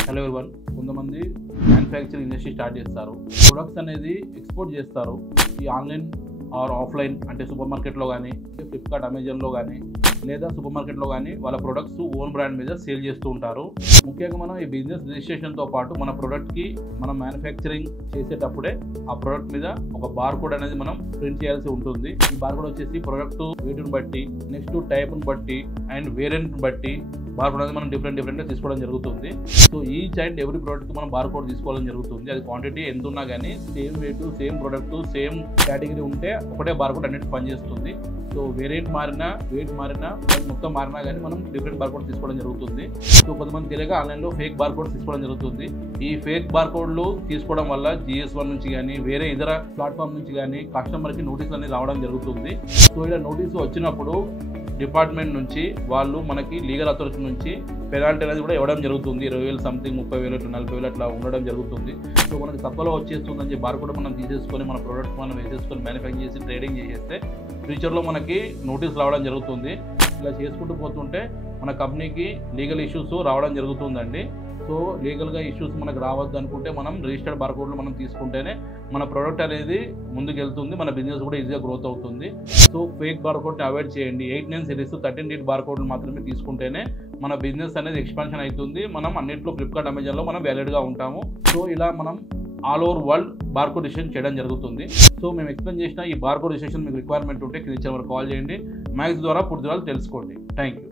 Hello everyone, కొంతమంది manufacturing industry start చేస్తారు. Products అనేది ఎక్స్పోర్ట్ చేస్తారు. ఈ ఆన్లైన్ ఆర్ ఆఫ్లైన్ అంటే సూపర్ మార్కెట్లో కానీ, ఫ్లిప్కార్ట్, అమెజాన్లో కానీ, లేదా సూపర్ మార్కెట్లో కానీ వాళ్ళ ప్రొడక్ట్స్ ఓన్ బ్రాండ్ మీద సేల్ చేస్తూ ఉంటారు. ముఖ్యంగా మనం ఈ బిజినెస్ రిజిస్ట్రేషన్తో పాటు మన ప్రొడక్ట్కి మనం మ్యానుఫ్యాక్చరింగ్ చేసేటప్పుడే ఆ ప్రొడక్ట్ మీద ఒక బార్ కోడ్ అనేది మనం ప్రింట్ చేయాల్సి ఉంటుంది. ఈ బార్ కోడ్ వచ్చేసి ప్రొడక్ట్ వెయిట్ని బట్టి, నెక్స్ట్ టైప్ని బట్టి అండ్ వేరియంట్ని బట్టి బార్ కోడ్ అనేది మనం డిఫరెంట్గా తీసుకోవడం జరుగుతుంది. So each and every product మనం బార్ కోడ్ తీసుకోవడం జరుగుతుంది. అది క్వాంటిటీ ఎంత ఉన్నా కానీ same wait, same product, same category ఉంటే ఒకటే బార్ కోడ్ అన్నిటి పనిచేస్తుంది. సో వేరియంట్ మారినా, వెయిట్ మారినా, మొత్తం మారినా కానీ మనం డిఫరెంట్ బార్ కోడ్ తీసుకోవడం జరుగుతుంది. సో కొంతమంది తెలియక ఆన్లైన్లో ఫేక్ బార్ కోడ్స్ తీసుకోవడం జరుగుతుంది. ఈ ఫేక్ బార్ కోడ్లు తీసుకోవడం వల్ల GS1 నుంచి కానీ వేరే ఇతర ప్లాట్ఫామ్ నుంచి కానీ కస్టమర్కి నోటీసులు అనేది రావడం జరుగుతుంది. సో ఇలా నోటీసు వచ్చినప్పుడు డిపార్ట్మెంట్ నుంచి వాళ్ళు మనకి లీగల్ అథారిటీ నుంచి పెనాల్టీ అనేది కూడా ఇవ్వడం జరుగుతుంది. 20,000 సంథింగ్, 30,000, 40,000 అట్లా ఉండడం జరుగుతుంది. సో మనకి తక్కువలో వచ్చేస్తుందని చెప్పి బార్ కోడ్ మనం తీసేసుకొని మన ప్రోడక్ట్ మనం వేసేసుకొని మ్యానుఫ్యాక్చర్ చేసి ట్రేడింగ్ చేసేస్తే ఫ్యూచర్లో మనకి నోటీస్ రావడం జరుగుతుంది. ఇలా చేసుకుంటూ పోతుంటే మన కంపెనీకి లీగల్ ఇష్యూస్ రావడం జరుగుతుందండి. సో లీగల్గా ఇష్యూస్ మనకు రావద్దు అనుకుంటే మనం రిజిస్టర్డ్ బార్ కోడ్లు మనం తీసుకుంటేనే మన ప్రోడక్ట్ అనేది ముందుకు వెళ్తుంది, మన బిజినెస్ కూడా ఈజీగా గ్రోత్ అవుతుంది. సో ఫేక్ బార్ కోడ్ని అవాయిడ్ చేయండి. 8-9 సిరీస్ 13-digit బార్ కోడ్లు మాత్రమే తీసుకుంటేనే మన బిజినెస్ అనేది ఎక్స్పాన్షన్ అవుతుంది. మనం అన్నింటిలో ఫ్లిప్కార్ట్, అమెజాన్లో మనం వ్యాలిడ్గా ఉంటాము. సో ఇలా మనం all over world bar code registration చేయడం జరుగుతుంది. సో మేము ఎక్స్ప్లెయిన్ చేసిన ఈ బార్ కోడ్ రిజిస్ట్రేషన్ మీకు రిక్వైర్మెంట్ ఉంటే కింద కాల్ చేయండి. మ్యాక్స్ ద్వారా పూర్తి తెలుసుకోండి. Thank you.